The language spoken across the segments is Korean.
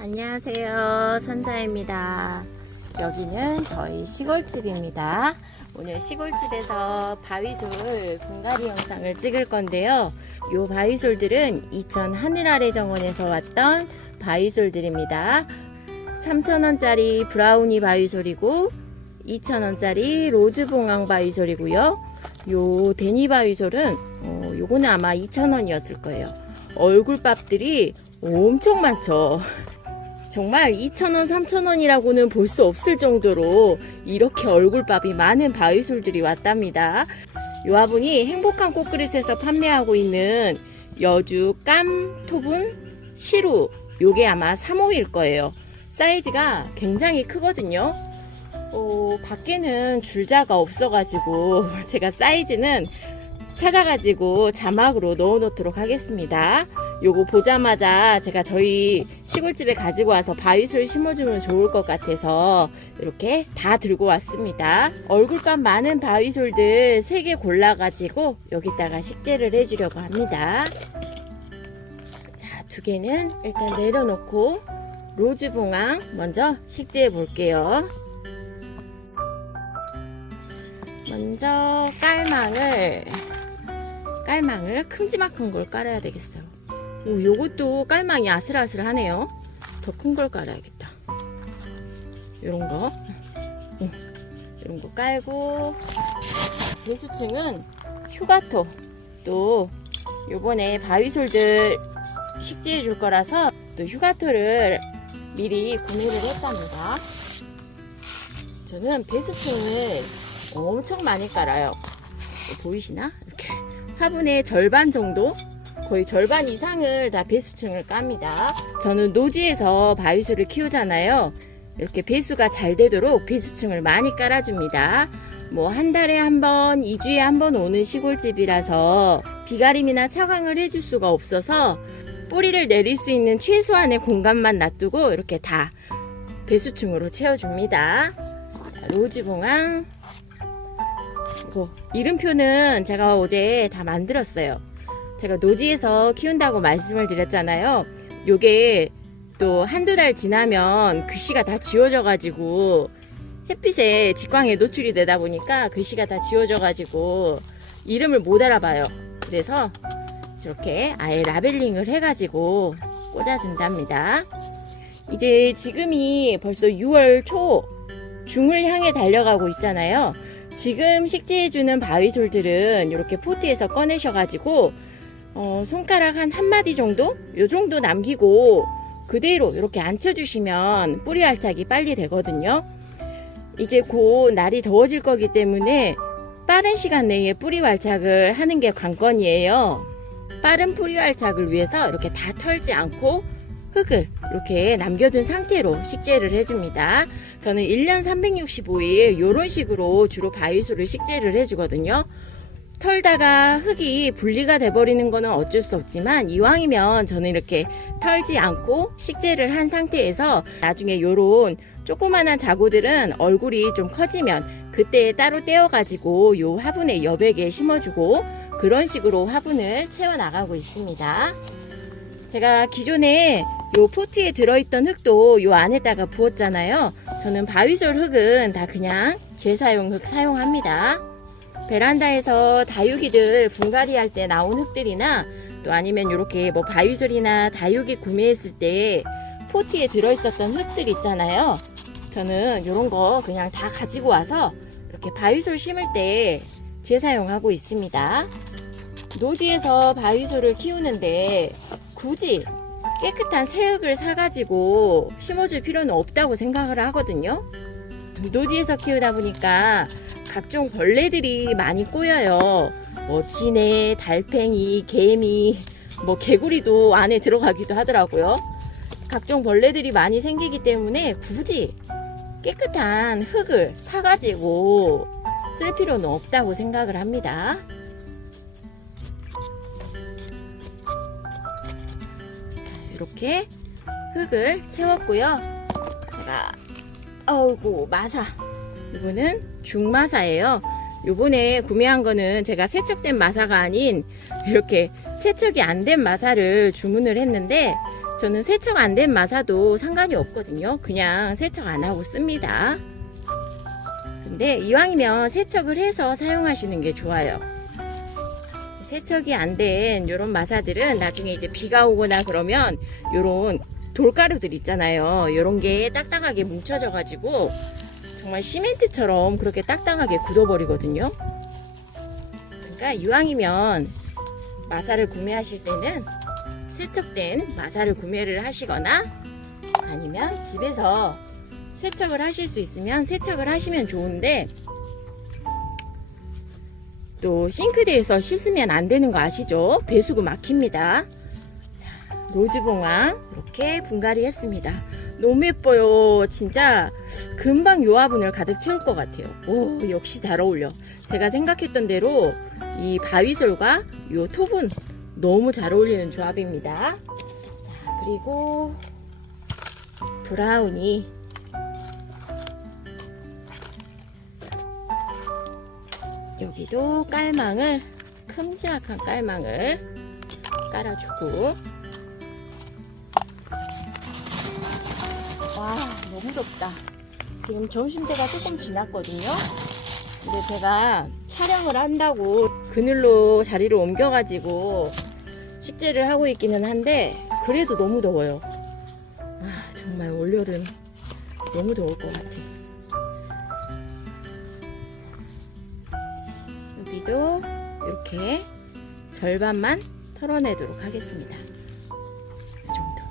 안녕하세요, 선자입니다. 여기는 저희 시골집입니다. 오늘 시골집에서 바위솔 분갈이 영상을 찍을 건데요. 이 바위솔들은 이천 하늘 아래 정원에서 왔던 바위솔들입니다. 3,000원짜리 브라우니 바위솔이고 2,000원짜리 로즈봉황 바위솔이고요. 요 데니 바위솔은 요거는 아마 2,000원이었을 거예요. 얼굴밥들이 엄청 많죠. 정말 2,000원, 3,000원이라고는 볼 수 없을 정도로 이렇게 얼굴밥이 많은 바위솔들이 왔답니다. 요 화분이 행복한 꽃그릇에서 판매하고 있는 여주 깜 토분 시루, 요게 아마 3호일 거예요. 사이즈가 굉장히 크거든요. 밖에는 줄자가 없어가지고 제가 사이즈는 찾아가지고 자막으로 넣어 놓도록 하겠습니다. 요거 보자마자 제가 저희 시골집에 가지고 와서 바위솔 심어주면 좋을 것 같아서 이렇게 다 들고 왔습니다. 얼굴밥 많은 바위솔들 3개 골라가지고 여기다가 식재를 해주려고 합니다. 자, 2개는 일단 내려놓고 로즈봉황 먼저 식재해 볼게요. 먼저 깔망을 큼지막한 걸 깔아야 되겠어요. 요것도 깔망이 아슬아슬하네요. 더 큰 걸 깔아야겠다. 요런 거 깔고, 배수층은 휴가토, 또 요번에 바위솔들 식재해 줄 거라서 또 휴가토를 미리 구매를 했답니다. 저는 배수층을 엄청 많이 깔아요. 보이시나? 이렇게 화분의 절반 정도, 거의 절반 이상을 다 배수층을 깝니다. 저는 노지에서 바위솔을 키우잖아요. 이렇게 배수가 잘 되도록 배수층을 많이 깔아줍니다. 뭐 한 달에 한 번, 2주에 한 번 오는 시골집이라서 비가림이나 차광을 해줄 수가 없어서 뿌리를 내릴 수 있는 최소한의 공간만 놔두고 이렇게 다 배수층으로 채워줍니다. 자, 로즈봉황. 이름표는 제가 어제 다 만들었어요. 제가 노지에서 키운다고 말씀을 드렸잖아요. 요게 또 한두 달 지나면 글씨가 다 지워져 가지고 햇빛에 직광에 노출이 되다 보니까 글씨가 다 지워져 가지고 이름을 못 알아봐요. 그래서 저렇게 아예 라벨링을 해 가지고 꽂아준답니다. 이제 지금이 벌써 6월 초 중을 향해 달려가고 있잖아요. 지금 식재해주는 바위솔들은 이렇게 포트에서 꺼내셔가지고 손가락 한 마디 정도? 요 정도 남기고 그대로 이렇게 앉혀주시면 뿌리 활착이 빨리 되거든요. 이제 곧 날이 더워질 거기 때문에 빠른 시간 내에 뿌리 활착을 하는 게 관건이에요. 빠른 뿌리 활착을 위해서 이렇게 다 털지 않고 흙을 이렇게 남겨둔 상태로 식재를 해줍니다. 저는 1년 365일 이런 식으로 주로 바위솔을 식재를 해주거든요. 털다가 흙이 분리가 돼버리는 거는 어쩔 수 없지만 이왕이면 저는 이렇게 털지 않고 식재를 한 상태에서 나중에 이런 조그만한 자구들은 얼굴이 좀 커지면 그때 따로 떼어가지고 요 화분에 여백에 심어주고 그런 식으로 화분을 채워나가고 있습니다. 제가 기존에 요 포트에 들어있던 흙도 요 안에다가 부었잖아요. 저는 바위솔 흙은 다 그냥 재사용 흙 사용합니다. 베란다에서 다육이들 분갈이 할 때 나온 흙들이나 또 아니면 이렇게 뭐 바위솔이나 다육이 구매했을 때 포트에 들어있었던 흙들 있잖아요. 저는 이런 거 그냥 다 가지고 와서 이렇게 바위솔 심을 때 재사용하고 있습니다. 노지에서 바위솔을 키우는데 굳이 깨끗한 새흙을 사가지고 심어줄 필요는 없다고 생각을 하거든요. 노지에서 키우다 보니까 각종 벌레들이 많이 꼬여요. 뭐 진해, 달팽이, 개미, 뭐 개구리도 안에 들어가기도 하더라고요. 각종 벌레들이 많이 생기기 때문에 굳이 깨끗한 흙을 사가지고 쓸 필요는 없다고 생각을 합니다. 이렇게 흙을 채웠고요. 제가 마사, 이거는 중마사예요. 요번에 구매한 거는 제가 세척된 마사가 아닌 이렇게 세척이 안 된 마사를 주문을 했는데 저는 세척 안 된 마사도 상관이 없거든요. 그냥 세척 안 하고 씁니다. 근데 이왕이면 세척을 해서 사용하시는 게 좋아요. 세척이 안 된 이런 마사들은 나중에 이제 비가 오거나 그러면 요런 돌가루들 있잖아요. 요런 게 딱딱하게 뭉쳐져 가지고 정말 시멘트처럼 그렇게 딱딱하게 굳어버리거든요. 그러니까 이왕이면 마사를 구매하실 때는 세척된 마사를 구매를 하시거나 아니면 집에서 세척을 하실 수 있으면 세척을 하시면 좋은데, 또 싱크대에서 씻으면 안 되는 거 아시죠? 배수구 막힙니다. 자, 로즈봉황 이렇게 분갈이 했습니다. 너무 예뻐요. 진짜 금방 요 화분을 가득 채울 것 같아요. 오, 역시 잘 어울려. 제가 생각했던 대로 이 바위솔과 요 톱은 너무 잘 어울리는 조합입니다. 자, 그리고 브라우니. 여기도 깔망을, 큼지막한 깔망을 깔아주고. 와, 너무 덥다. 지금 점심때가 조금 지났거든요. 근데 제가 촬영을 한다고 그늘로 자리를 옮겨가지고 식재를 하고 있기는 한데 그래도 너무 더워요. 아, 정말 올여름 너무 더울 것 같아. 여기도 이렇게 절반만 털어내도록 하겠습니다. 이 정도.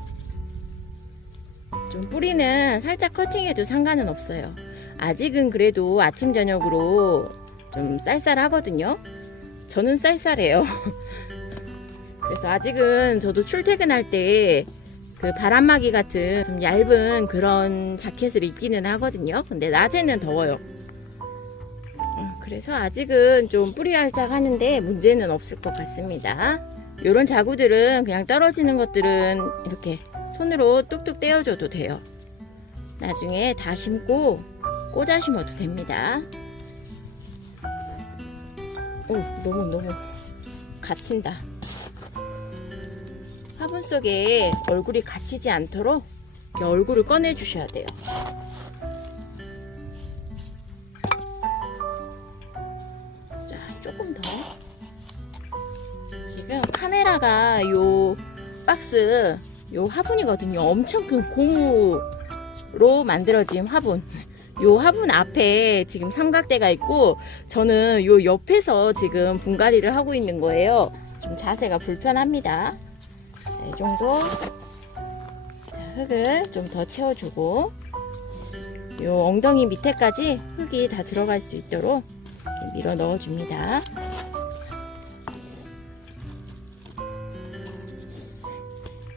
좀 뿌리는 살짝 커팅해도 상관은 없어요. 아직은 그래도 아침 저녁으로 좀 쌀쌀하거든요. 저는 쌀쌀해요. 그래서 아직은 저도 출퇴근할 때 그 바람막이 같은 좀 얇은 그런 자켓을 입기는 하거든요. 근데 낮에는 더워요. 그래서 아직은 좀 뿌리알짝 하는데 문제는 없을 것 같습니다. 요런 자구들은 그냥 떨어지는 것들은 이렇게 손으로 뚝뚝 떼어줘도 돼요. 나중에 다 심고 꽂아 심어도 됩니다. 오, 너무 갇힌다. 화분 속에 얼굴이 갇히지 않도록 이렇게 얼굴을 꺼내 주셔야 돼요. 자, 조금 더. 지금 카메라가 요 박스, 요 화분이거든요. 엄청 큰 고무로 만들어진 화분. 요 화분 앞에 지금 삼각대가 있고 저는 요 옆에서 지금 분갈이를 하고 있는 거예요. 좀 자세가 불편합니다. 자, 이 정도. 자, 흙을 좀 더 채워주고 요 엉덩이 밑에까지 흙이 다 들어갈 수 있도록 이렇게 밀어 넣어줍니다.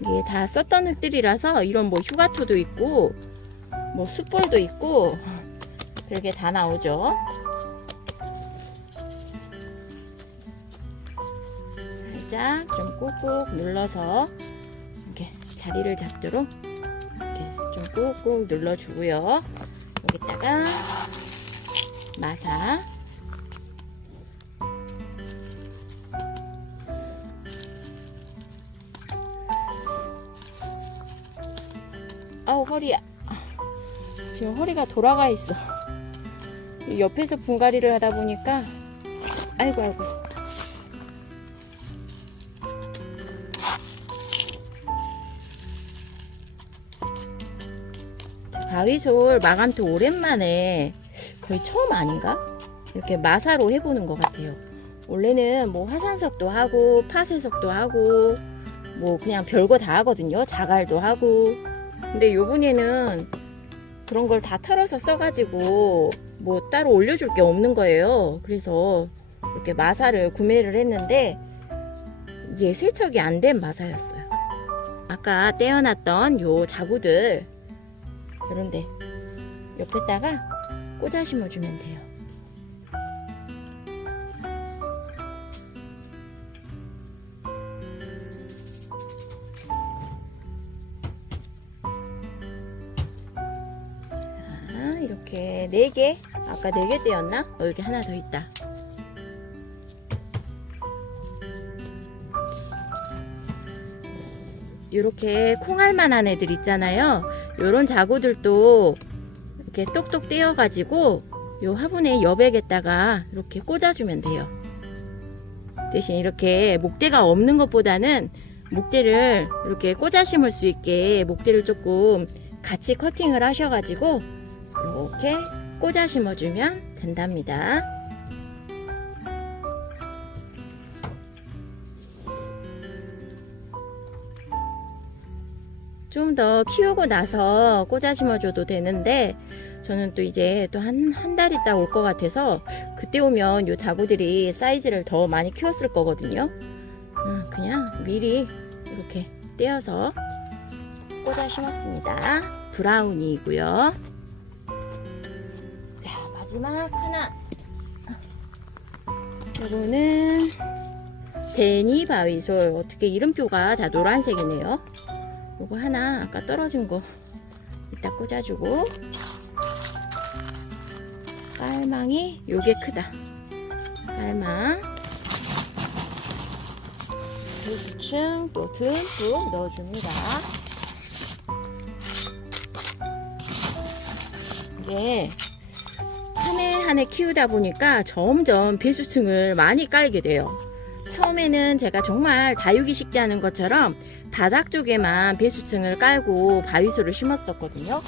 이게 다 썼던 흙들이라서 이런 뭐 휴가토도 있고 뭐 숯볼도 있고 그렇게 다 나오죠. 살짝 좀 꾹꾹 눌러서 이렇게 자리를 잡도록 이렇게 좀 꾹꾹 눌러주고요. 여기다가 마사, 아우 허리야. 지금 허리가 돌아가 있어. 옆에서 분갈이를 하다 보니까 아이고. 바위솔 마감토 오랜만에 거의 처음 아닌가? 이렇게 마사로 해보는 것 같아요. 원래는 뭐 화산석도 하고 파쇄석도 하고 뭐 그냥 별거 다 하거든요. 자갈도 하고. 근데 요번에는 그런 걸 다 털어서 써가지고 뭐 따로 올려줄 게 없는 거예요. 그래서 이렇게 마사를 구매를 했는데 이게 세척이 안 된 마사였어요. 아까 떼어놨던 요 자구들 이런데 옆에다가 꽂아 심어주면 돼요. 이렇게 4개, 아까 4개 떼었나? 여기 하나 더 있다. 이렇게 콩알만한 애들 있잖아요. 요런 자구들도 이렇게 똑똑 떼어 가지고 요 화분의 여백에다가 이렇게 꽂아주면 돼요. 대신 이렇게 목대가 없는 것보다는 목대를 이렇게 꽂아 심을 수 있게 목대를 조금 같이 커팅을 하셔가지고 이렇게 꽂아 심어주면 된답니다. 좀 더 키우고 나서 꽂아 심어줘도 되는데 저는 또 이제 또 한 달 있다 올 것 같아서 그때 오면 요 자구들이 사이즈를 더 많이 키웠을 거거든요. 그냥 미리 이렇게 떼어서 꽂아 심었습니다. 브라우니이고요. 자, 마지막 하나. 요거는 데니 바위솔. 어떻게 이름표가 다 노란색이네요. 요거 하나 아까 떨어진 거 이따 꽂아주고, 깔망이 요게 크다. 깔망 배수층 또 듬뿍 넣어줍니다. 이게 한 해 한 해 키우다 보니까 점점 배수층을 많이 깔게 돼요. 처음에는 제가 정말 다육이 식재하는 것처럼 바닥 쪽에만 배수층을 깔고 바위솔을 심었었거든요.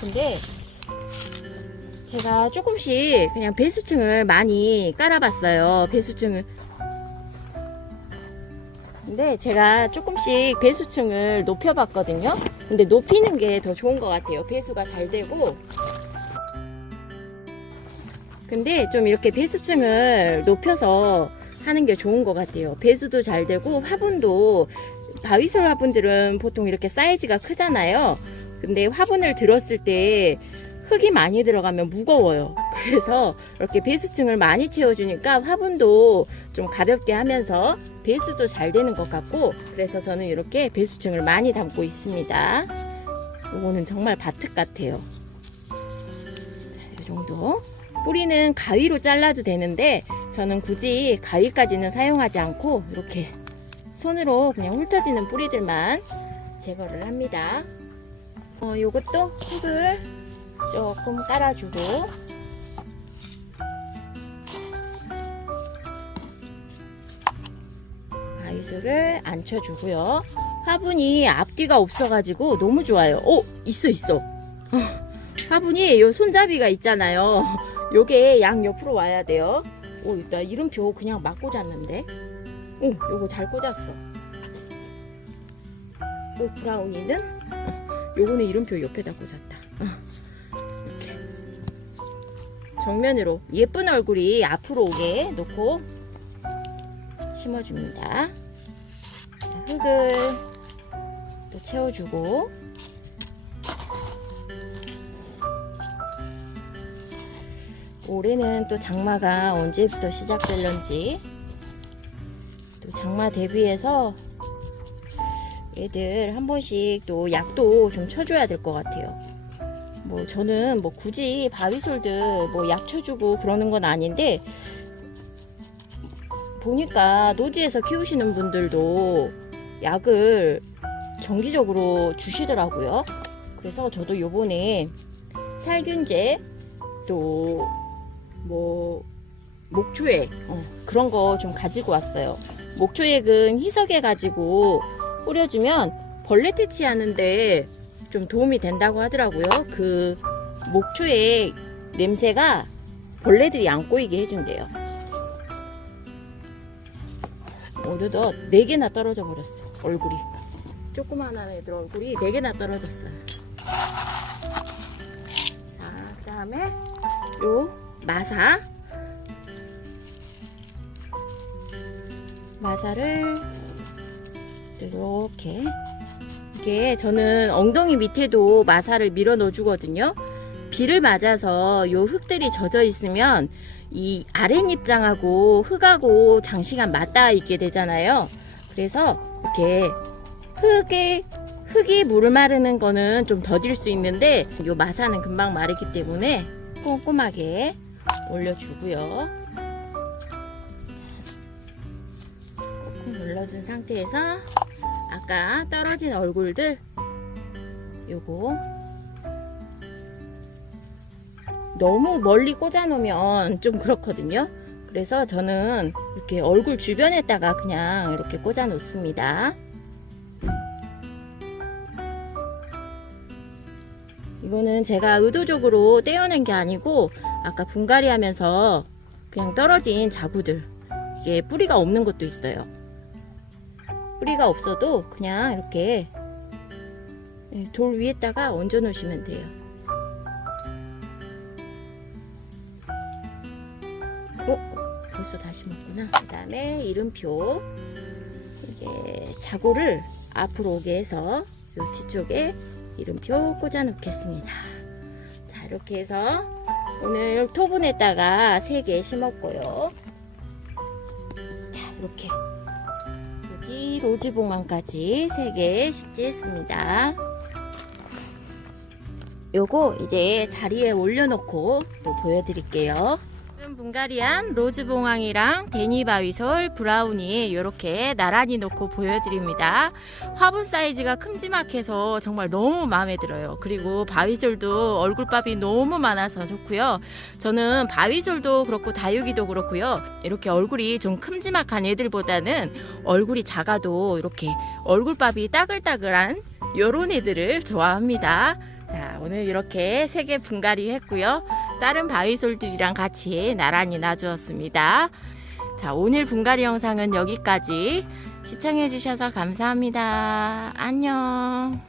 근데 제가 조금씩 그냥 배수층을 많이 깔아봤어요. 근데 제가 조금씩 배수층을 높여봤거든요. 근데 높이는 게 더 좋은 것 같아요. 배수가 잘 되고. 근데 좀 이렇게 배수층을 높여서 하는 게 좋은 것 같아요. 배수도 잘 되고 화분도, 바위솔 화분들은 보통 이렇게 사이즈가 크잖아요. 근데 화분을 들었을 때 흙이 많이 들어가면 무거워요. 그래서 이렇게 배수층을 많이 채워주니까 화분도 좀 가볍게 하면서 배수도 잘 되는 것 같고, 그래서 저는 이렇게 배수층을 많이 담고 있습니다. 이거는 정말 바특 같아요. 자, 이 정도. 뿌리는 가위로 잘라도 되는데 저는 굳이 가위까지는 사용하지 않고 이렇게 손으로 그냥 훑어지는 뿌리들만 제거를 합니다. 요것도 흙을 조금 깔아주고, 바위솔을 앉혀주고요. 화분이 앞뒤가 없어가지고 너무 좋아요. 있어. 화분이 요 손잡이가 있잖아요. 요게 양 옆으로 와야 돼요. 나 이름표 그냥 막 꽂았는데. 요거 잘 꽂았어. 브라우니는 요거는 이름표 옆에다 꽂았다. 이렇게 정면으로 예쁜 얼굴이 앞으로 오게 놓고 심어줍니다. 흙을 또 채워주고, 올해는 또 장마가 언제부터 시작될런지, 또 장마 대비해서 얘들 한 번씩 또 약도 좀 쳐줘야 될 것 같아요. 저는 굳이 바위솔들 약 쳐주고 그러는 건 아닌데, 보니까 노지에서 키우시는 분들도 약을 정기적으로 주시더라고요. 그래서 저도 요번에 살균제, 또 목초액 그런 거 좀 가지고 왔어요. 목초액은 희석해 가지고 뿌려주면 벌레 퇴치하는데 좀 도움이 된다고 하더라고요. 그 목초액 냄새가 벌레들이 안 꼬이게 해준대요. 어느덧 4개나 떨어져 버렸어. 얼굴이 조그만한 애들 얼굴이 4개나 떨어졌어요. 자, 그 다음에 요 마사를 이렇게, 이게 저는 엉덩이 밑에도 마사를 밀어 넣어 주거든요. 비를 맞아서 요 흙들이 젖어 있으면 이 아랫잎장하고 흙하고 장시간 맞닿아 있게 되잖아요. 그래서 이렇게 흙이 물을 마르는 거는 좀 더딜 수 있는데 요 마사는 금방 마르기 때문에 꼼꼼하게 올려주고요. 꾹꾹 눌러준 상태에서 아까 떨어진 얼굴들 요거 너무 멀리 꽂아 놓으면 좀 그렇거든요. 그래서 저는 이렇게 얼굴 주변에다가 그냥 이렇게 꽂아 놓습니다. 이거는 제가 의도적으로 떼어낸 게 아니고 아까 분갈이 하면서 그냥 떨어진 자구들, 이게 뿌리가 없는 것도 있어요. 뿌리가 없어도 그냥 이렇게 돌 위에다가 얹어 놓으시면 돼요. 벌써 다시 먹구나. 그 다음에 이름표, 이게 자구를 앞으로 오게 해서 요 뒤쪽에 이름표 꽂아 놓겠습니다. 자, 이렇게 해서 오늘 토분에다가 3개 심었고요. 자, 이렇게 여기 로즈봉황까지 3개 식재했습니다. 요거 이제 자리에 올려놓고 또 보여드릴게요. 분갈이한 로즈봉황이랑 데니바위솔 브라우니 이렇게 나란히 놓고 보여드립니다. 화분 사이즈가 큼지막해서 정말 너무 마음에 들어요. 그리고 바위솔도 얼굴밥이 너무 많아서 좋고요. 저는 바위솔도 그렇고 다육이도 그렇고요. 이렇게 얼굴이 좀 큼지막한 애들보다는 얼굴이 작아도 이렇게 얼굴밥이 따글따글한 요런 애들을 좋아합니다. 자, 오늘 이렇게 3개 분갈이 했고요. 다른 바위솔들이랑 같이 나란히 놔주었습니다. 자, 오늘 분갈이 영상은 여기까지. 시청해 주셔서 감사합니다. 안녕.